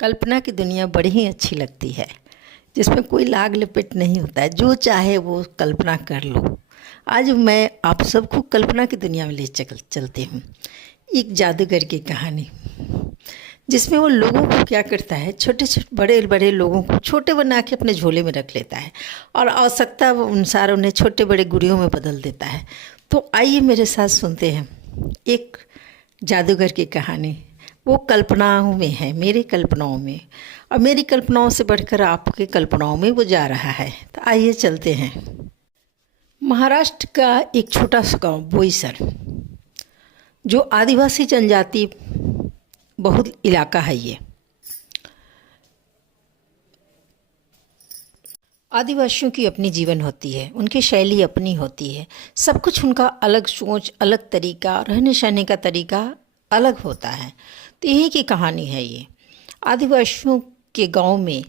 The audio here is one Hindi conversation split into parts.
कल्पना की दुनिया बड़ी ही अच्छी लगती है, जिसमें कोई लाग लपेट नहीं होता है। जो चाहे वो कल्पना कर लो। आज मैं आप सबको कल्पना की दुनिया में ले चलती हूँ। एक जादूगर की कहानी, जिसमें वो लोगों को क्या करता है, छोटे छोटे बड़े बड़े लोगों को छोटे बना के अपने झोले में रख लेता है और आवश्यकता अनुसार उन्हें छोटे बड़े गुड़ियों में बदल देता है। तो आइए मेरे साथ सुनते हैं एक जादूगर की कहानी। वो कल्पनाओं में है, मेरी कल्पनाओं में, और मेरी कल्पनाओं से बढ़कर आपकी कल्पनाओं में वो जा रहा है। तो आइए चलते हैं। महाराष्ट्र का एक छोटा सा गांव बोईसर, जो आदिवासी जनजाति बहुत इलाका है। ये आदिवासियों की अपनी जीवन होती है, उनकी शैली अपनी होती है, सब कुछ उनका अलग सोच, अलग तरीका, रहने सहने का तरीका अलग होता है। तो यही की कहानी है ये। आदिवासियों के गांव में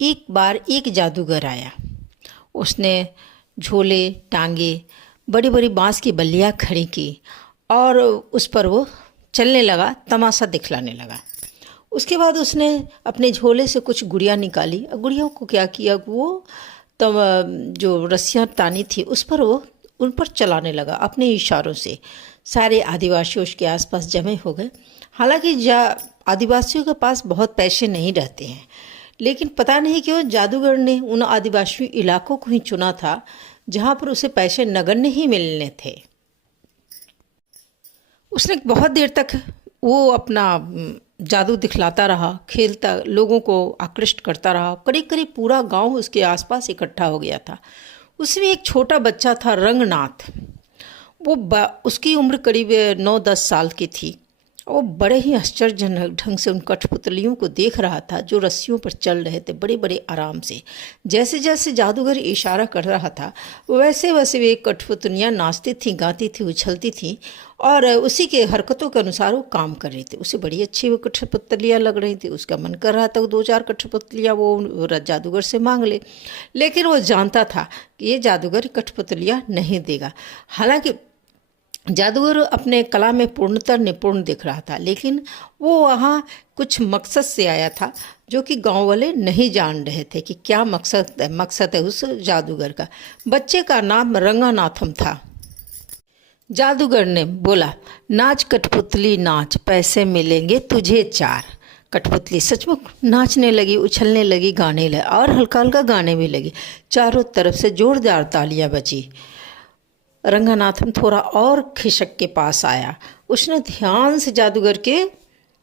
एक बार एक जादूगर आया। उसने झोले टांगे, बड़ी बड़ी बांस की बल्लियाँ खड़ी की और उस पर वो चलने लगा, तमाशा दिखलाने लगा। उसके बाद उसने अपने झोले से कुछ गुड़िया निकाली और गुड़ियों को क्या किया, वो तब जो रस्सियाँ तानी थी उस पर वो उन पर चलाने लगा अपने इशारों से। सारे आदिवासी उसके आसपास जमे हो गए। हालांकि आदिवासियों के पास बहुत पैसे नहीं रहते हैं, लेकिन पता नहीं क्यों जादूगर ने उन आदिवासी इलाकों को ही चुना था जहाँ पर उसे पैसे नगण्य ही मिलने थे। उसने बहुत देर तक वो अपना जादू दिखलाता रहा, खेलता, लोगों को आकृष्ट करता रहा। करीब करीब पूरा गांव उसके आसपास इकट्ठा हो गया था। उसमें एक छोटा बच्चा था, रंगनाथ। वो उसकी उम्र करीब 9-10 साल की थी। वो बड़े ही आश्चर्यजनक ढंग से उन कठपुतलियों को देख रहा था जो रस्सियों पर चल रहे थे, बड़े बड़े आराम से। जैसे जैसे जादूगर इशारा कर रहा था वैसे वैसे वे कठपुतलियाँ नाचती थीं, गाती थी, उछलती थीं और उसी के हरकतों के अनुसार वो काम कर रही थी। उसे बड़ी अच्छी वो कठपुतलियाँ लग रही थी। उसका मन कर रहा था वो 2-4 कठपुतलियाँ वो जादूगर से मांग ले, लेकिन वो जानता था कि ये जादूगर कठपुतलियाँ नहीं देगा। हालांकि जादूगर अपने कला में पूर्णतः निपुण दिख रहा था, लेकिन वो वहाँ कुछ मकसद से आया था जो कि गांव वाले नहीं जान रहे थे कि क्या मकसद है उस जादूगर का। बच्चे का नाम रंगानाथम था। जादूगर ने बोला, नाच कठपुतली नाच, पैसे मिलेंगे तुझे 4। कठपुतली सचमुच नाचने लगी, उछलने लगी, गाने लगी और हल्का हल्का गाने भी लगी। चारों तरफ से जोरदार तालियां बजी। रंगानाथम थोड़ा और खिसक के पास आया। उसने ध्यान से जादूगर के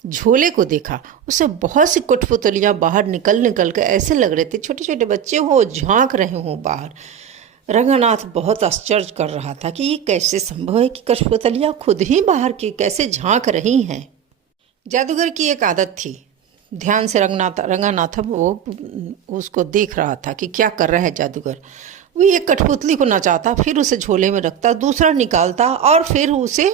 झोले को देखा। उसे बहुत सी कठपुतलियाँ बाहर निकल निकल कर ऐसे लग रहे थे छोटे छोटे बच्चे हो झांक रहे हों बाहर। रंगानाथ बहुत आश्चर्य कर रहा था कि ये कैसे संभव है कि कठपुतलियाँ खुद ही बाहर की कैसे झांक रही हैं। जादूगर की एक आदत थी, ध्यान से रंगानाथम वो उसको देख रहा था कि क्या कर रहा है जादूगर। वो एक कठपुतली को नचाता, फिर उसे झोले में रखता, दूसरा निकालता और फिर उसे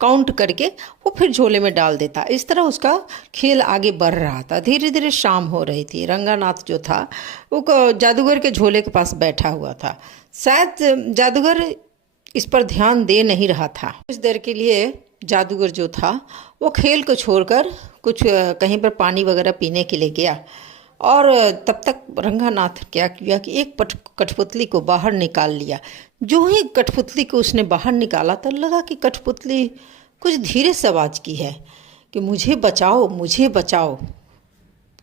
काउंट करके वो फिर झोले में डाल देता। इस तरह उसका खेल आगे बढ़ रहा था। धीरे धीरे शाम हो रही थी। रंगानाथ जो था वो जादूगर के झोले के पास बैठा हुआ था। शायद जादूगर इस पर ध्यान दे नहीं रहा था। कुछ देर के लिए जादूगर जो था वो खेल को छोड़कर कुछ कहीं पर पानी वगैरह पीने के लिए गया और तब तक रंगानाथ क्या किया कि एक कठपुतली को बाहर निकाल लिया। जो ही कठपुतली को उसने बाहर निकाला तो लगा कि कठपुतली कुछ धीरे से आवाज़ की है कि मुझे बचाओ, मुझे बचाओ।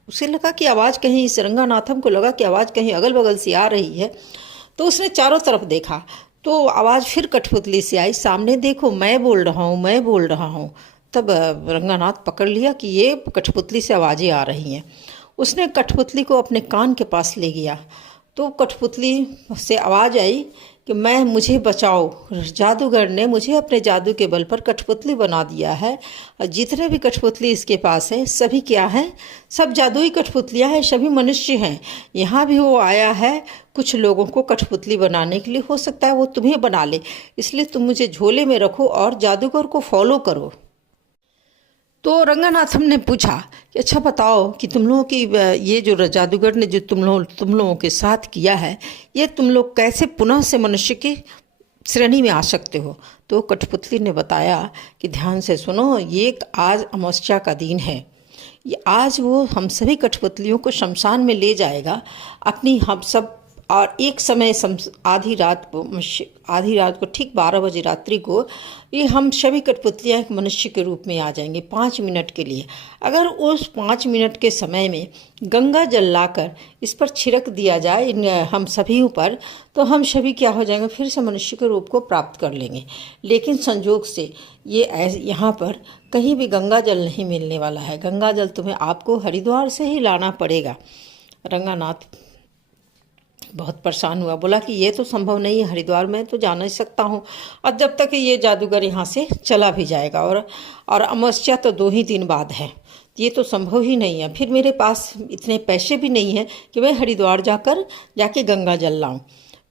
उसे लगा कि आवाज़ कहीं, इस रंगानाथम को लगा कि आवाज़ कहीं अगल बगल से आ रही है। तो उसने चारों तरफ देखा तो आवाज़ फिर कठपुतली से आई, सामने देखो, मैं बोल रहा हूँ, मैं बोल रहा हूँ। तब रंगानाथ पकड़ लिया कि ये कठपुतली से आवाज़ें आ रही हैं। उसने कठपुतली को अपने कान के पास ले गया तो कठपुतली से आवाज़ आई कि मुझे बचाओ, जादूगर ने मुझे अपने जादू के बल पर कठपुतली बना दिया है और जितने भी कठपुतली इसके पास हैं सभी क्या हैं, सब जादुई कठपुतलियाँ हैं, सभी मनुष्य हैं। यहाँ भी वो आया है कुछ लोगों को कठपुतली बनाने के लिए, हो सकता है वो तुम्हें बना ले, इसलिए तुम मुझे झोले में रखो और जादूगर को फॉलो करो। तो रंगानाथम ने पूछा कि अच्छा बताओ कि तुम लोगों की ये जो जादूगर ने जो तुम लोगों के साथ किया है, ये तुम लोग कैसे पुनः से मनुष्य की श्रेणी में आ सकते हो। तो कठपुतली ने बताया कि ध्यान से सुनो, ये आज अमावस्या का दिन है, ये आज वो हम सभी कठपुतलियों को शमशान में ले जाएगा अपनी हम सब। और एक समय आधी रात को ठीक 12 बजे रात्रि को ये हम सभी कठपुतलियाँ एक मनुष्य के रूप में आ जाएंगे 5 मिनट के लिए। अगर उस 5 मिनट के समय में गंगा जल लाकर इस पर छिड़क दिया जाए इन हम सभी पर, तो हम सभी क्या हो जाएंगे, फिर से मनुष्य के रूप को प्राप्त कर लेंगे। लेकिन संयोग से ये यहाँ पर कहीं भी गंगा जल नहीं मिलने वाला है। गंगा जल तुम्हें आपको हरिद्वार से ही लाना पड़ेगा। रंगानाथ बहुत परेशान हुआ, बोला कि ये तो संभव नहीं है, हरिद्वार में तो जा नहीं सकता हूँ, और जब तक ये जादूगर यहाँ से चला भी जाएगा और अमावस्या तो 2 ही दिन बाद है, ये तो संभव ही नहीं है। फिर मेरे पास इतने पैसे भी नहीं हैं कि मैं हरिद्वार जाके गंगा जल लाऊं।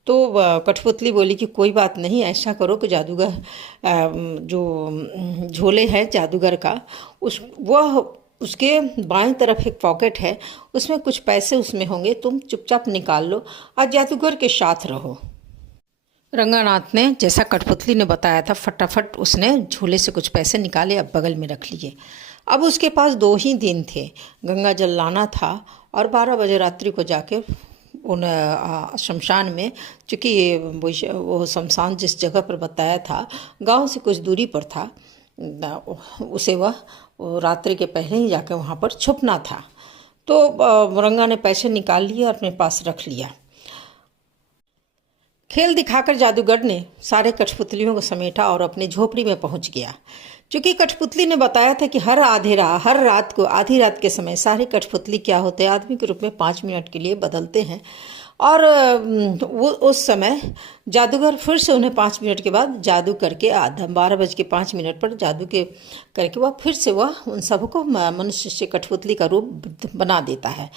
तो कठपुतली बोली कि कोई बात नहीं, ऐसा करो कि जादूगर जो झोले है जादूगर का उसके बाएं तरफ एक पॉकेट है, उसमें कुछ पैसे उसमें होंगे, तुम चुपचाप निकाल लो और जादूगर के साथ रहो। रंगानाथ ने जैसा कठपुतली ने बताया था फटाफट उसने झोले से कुछ पैसे निकाले, अब बगल में रख लिए। अब उसके पास 2 ही दिन थे, गंगा जल लाना था और 12 बजे रात्रि को जाके उन शमशान में, चूँकि वो शमशान जिस जगह पर बताया था गांव से कुछ दूरी पर था, उसे वह रात्रि के पहले ही जाकर वहाँ पर छुपना था। तो रंगा ने पैसे निकाल लिए और अपने पास रख लिया। खेल दिखाकर जादूगर ने सारे कठपुतलियों को समेटा और अपनी झोपड़ी में पहुंच गया। क्योंकि कठपुतली ने बताया था कि हर रात को आधी रात के समय सारे कठपुतली क्या होते हैं, आदमी के रूप में 5 मिनट के लिए बदलते हैं। और वो उस समय जादूगर फिर से उन्हें 5 मिनट के बाद जादू करके 12:05 पर जादू के करके वह फिर से उन सबको मनुष्य से कठपुतली का रूप बना देता है।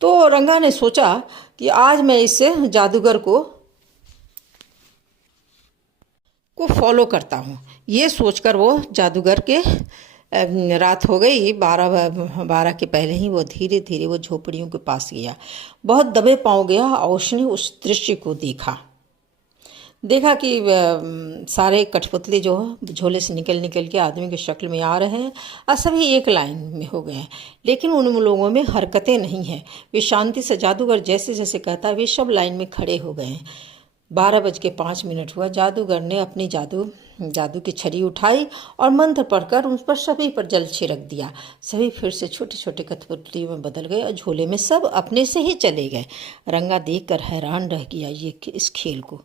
तो रंगा ने सोचा कि आज मैं इससे जादूगर को फॉलो करता हूँ। ये सोचकर वो जादूगर के रात हो गई, 12 के पहले ही वो धीरे धीरे वो झोपड़ियों के पास गया। बहुत दबे पाँव गया और उसने उस दृश्य को देखा कि सारे कठपुतली जो झोले से निकल के आदमी की शक्ल में आ रहे हैं और सभी एक लाइन में हो गए हैं, लेकिन उन लोगों में हरकतें नहीं हैं। वे शांति से, जादूगर जैसे जैसे कहता है वे सब लाइन में खड़े हो गए हैं। 12:05 हुआ। जादूगर ने अपनी जादू की छड़ी उठाई और मंत्र पढ़कर उस पर सभी पर जल छिड़क दिया। सभी फिर से छोटे छोटे कठपुतलियों में बदल गए और झोले में सब अपने से ही चले गए। रंगा देखकर हैरान रह गया इस खेल को।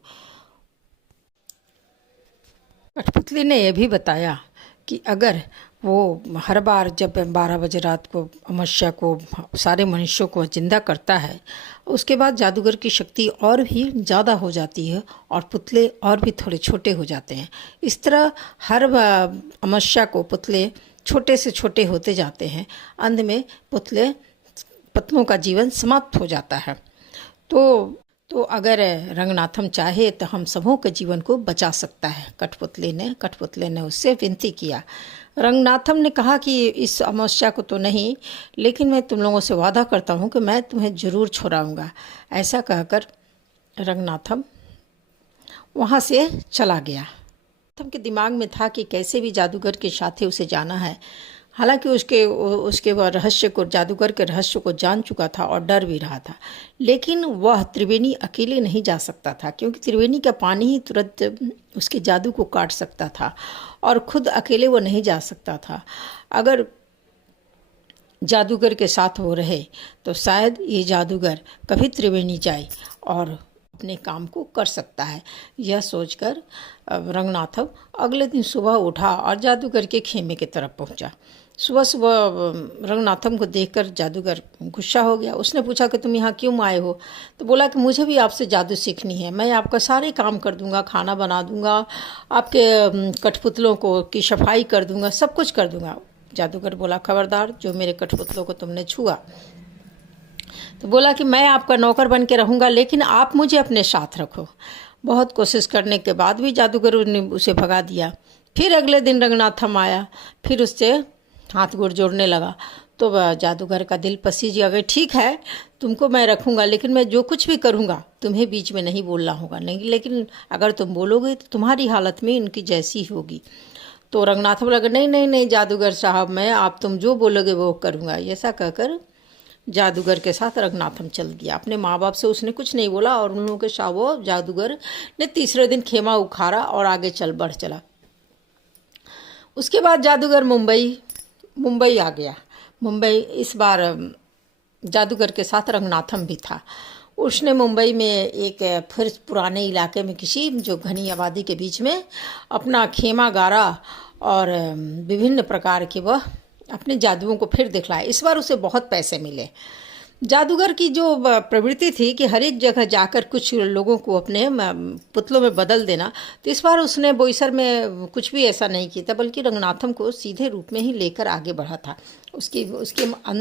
कठपुतली ने यह भी बताया कि अगर वो हर बार जब 12 बजे रात को अमावस्या को सारे मनुष्यों को जिंदा करता है, उसके बाद जादूगर की शक्ति और भी ज़्यादा हो जाती है और पुतले और भी थोड़े छोटे हो जाते हैं। इस तरह हर अमावस्या को पुतले छोटे से छोटे होते जाते हैं। अंत में पुतलों का जीवन समाप्त हो जाता है। तो अगर रंगनाथम चाहे तो हम सबों के जीवन को बचा सकता है। कठपुतले ने उससे विनती किया। रंगनाथम ने कहा कि इस अमावस्या को तो नहीं, लेकिन मैं तुम लोगों से वादा करता हूँ कि मैं तुम्हें ज़रूर छुड़ाऊंगा। ऐसा कहकर रंगनाथम वहाँ से चला गया। रंगनाथम के दिमाग में था कि कैसे भी जादूगर के साथ ही उसे जाना है। हालांकि उसके वह जादूगर के रहस्य को जान चुका था और डर भी रहा था, लेकिन वह त्रिवेणी अकेले नहीं जा सकता था, क्योंकि त्रिवेणी का पानी ही तुरंत उसके जादू को काट सकता था और खुद अकेले वो नहीं जा सकता था। अगर जादूगर के साथ वो रहे तो शायद ये जादूगर कभी त्रिवेणी जाए और अपने काम को कर सकता है। यह सोचकर रंगनाथम अगले दिन सुबह उठा और जादूगर के खेमे की तरफ पहुंचा। सुबह रंगनाथम को देखकर जादूगर गुस्सा हो गया। उसने पूछा कि तुम यहाँ क्यों आए हो? तो बोला कि मुझे भी आपसे जादू सीखनी है, मैं आपका सारे काम कर दूंगा, खाना बना दूंगा, आपके कठपुतलों की सफाई कर दूंगा, सब कुछ कर दूंगा। जादूगर बोला, खबरदार, जो मेरे कठपुतलों को तुमने छुआ। तो बोला कि मैं आपका नौकर बन के रहूँगा, लेकिन आप मुझे अपने साथ रखो। बहुत कोशिश करने के बाद भी जादूगर ने उसे भगा दिया। फिर अगले दिन रंगनाथम आया, फिर उससे हाथ गोड़ जोड़ने लगा। तो जादूगर का दिल पसीज गया। ठीक है, तुमको मैं रखूँगा, लेकिन मैं जो कुछ भी करूँगा तुम्हें बीच में नहीं बोलना होगा, नहीं, लेकिन अगर तुम बोलोगे तो तुम्हारी हालत में इनकी जैसी होगी। तो रंगनाथन बोला कि नहीं नहीं नहीं जादूगर साहब, मैं आप तुम जो बोलोगे वो करूँगा। ऐसा कहकर जादूगर के साथ रंगनाथम चल दिया। अपने माँ बाप से उसने कुछ नहीं बोला और उन लोगों के साथ वो जादूगर ने तीसरे दिन खेमा उखाड़ा और आगे बढ़ चला। उसके बाद जादूगर मुंबई आ गया। मुंबई इस बार जादूगर के साथ रंगनाथम भी था। उसने मुंबई में एक फिर पुराने इलाके में किसी जो घनी आबादी के बीच में अपना खेमा गाड़ा और विभिन्न प्रकार के वह अपने जादुओं को फिर दिखलाया। इस बार उसे बहुत पैसे मिले। जादूगर की जो प्रवृत्ति थी कि हर एक जगह जाकर कुछ लोगों को अपने पुतलों में बदल देना, तो इस बार उसने बोईसर में कुछ भी ऐसा नहीं किया था, बल्कि रंगनाथम को सीधे रूप में ही लेकर आगे बढ़ा था। उसकी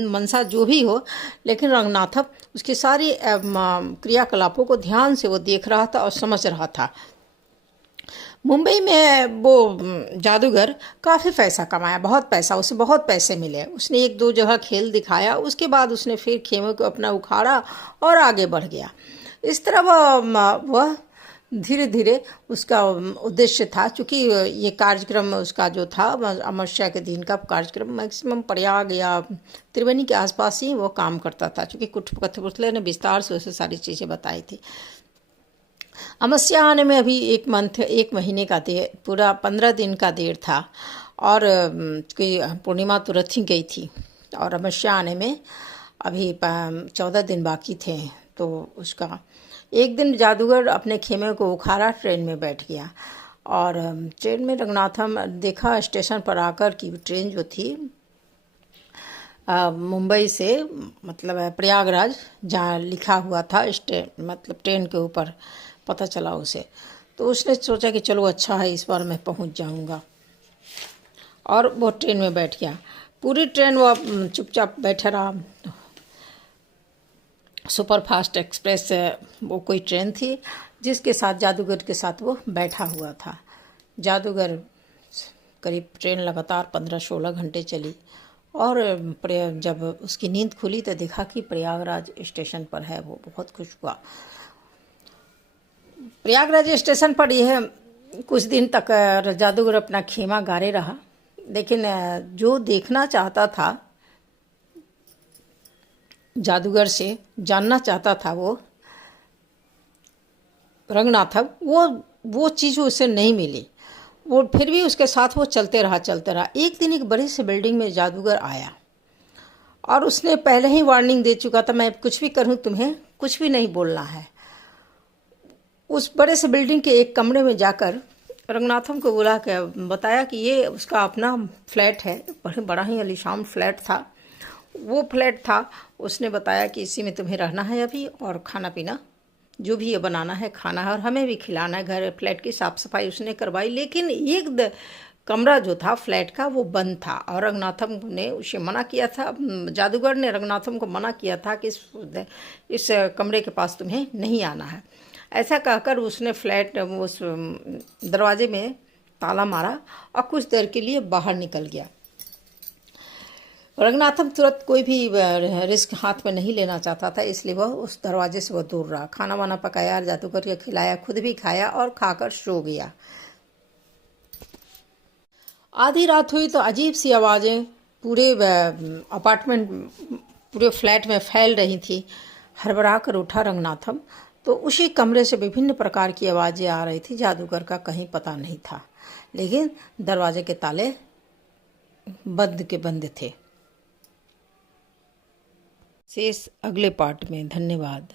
मनसा जो भी हो, लेकिन रंगनाथम उसकी सारी क्रियाकलापों को ध्यान से वो देख रहा था और समझ रहा था। मुंबई में वो जादूगर काफ़ी पैसा कमाया, बहुत पैसा, उसे बहुत पैसे मिले। उसने एक दो जगह खेल दिखाया, उसके बाद उसने फिर खेमे को अपना उखाड़ा और आगे बढ़ गया। इस तरह वह धीरे धीरे उसका उद्देश्य था, चूँकि ये कार्यक्रम उसका जो था अमावस्या के दिन का कार्यक्रम मैक्सिमम प्रयाग या त्रिवेणी के आसपास ही वो काम करता था, चूँकि कठपुतले ने विस्तार से उसे सारी चीज़ें बताई थी। अमावस्या आने में अभी एक महीने का देर, पूरा 15 दिन का देर था और पूर्णिमा तुरंत ही गई थी और अमावस्या आने में अभी 14 दिन बाकी थे। तो उसका एक दिन जादूगर अपने खेमे को उखाड़ा, ट्रेन में बैठ गया और ट्रेन में रंगनाथम देखा स्टेशन पर आकर कि ट्रेन जो थी मुंबई से मतलब प्रयागराज जहाँ लिखा हुआ था मतलब ट्रेन के ऊपर पता चला उसे। तो उसने सोचा कि चलो अच्छा है, इस बार मैं पहुंच जाऊंगा, और वो ट्रेन में बैठ गया। पूरी ट्रेन वो चुपचाप बैठा रहा। सुपर फास्ट एक्सप्रेस वो कोई ट्रेन थी जिसके साथ जादूगर के साथ वो बैठा हुआ था। जादूगर करीब ट्रेन लगातार 15-16 घंटे चली और जब उसकी नींद खुली तो देखा कि प्रयागराज स्टेशन पर है। वो बहुत खुश हुआ। प्रयागराज स्टेशन पर यह कुछ दिन तक जादूगर अपना खेमा गारे रहा, लेकिन जो देखना चाहता था, जादूगर से जानना चाहता था वो रंगनाथम, वो चीज़ उसे नहीं मिली। वो फिर भी उसके साथ वो चलते रहा। एक दिन एक बड़ी सी बिल्डिंग में जादूगर आया और उसने पहले ही वार्निंग दे चुका था, मैं कुछ भी करूं तुम्हें कुछ भी नहीं बोलना है। उस बड़े से बिल्डिंग के एक कमरे में जाकर रंगनाथम को बुला के बताया कि ये उसका अपना फ्लैट है। बड़ा ही आलीशान फ्लैट था। वो फ्लैट था, उसने बताया कि इसी में तुम्हें रहना है अभी, और खाना पीना जो भी ये बनाना है खाना है और हमें भी खिलाना है। घर फ्लैट की साफ़ सफाई उसने करवाई, लेकिन एक कमरा जो था फ्लैट का वो बंद था और रंगनाथम ने उसे मना किया था। जादूगर ने रंगनाथम को मना किया था कि इस कमरे के पास तुम्हें नहीं आना है। ऐसा कहकर उसने फ्लैट उस दरवाजे में ताला मारा और कुछ देर के लिए बाहर निकल गया। रंगनाथम तुरंत कोई भी रिस्क हाथ में नहीं लेना चाहता था, इसलिए वह उस दरवाजे से वो दूर रहा। खाना वाना पकाया, जादूगर के खिलाया, खुद भी खाया और खाकर सो गया। आधी रात हुई तो अजीब सी आवाज़ें पूरे अपार्टमेंट, पूरे फ्लैट में फैल रही थी। हड़बड़ा कर उठा रंगनाथम, तो उसी कमरे से विभिन्न प्रकार की आवाज़ें आ रही थी। जादूगर का कहीं पता नहीं था, लेकिन दरवाजे के ताले बंद थे। शेष अगले पार्ट में। धन्यवाद।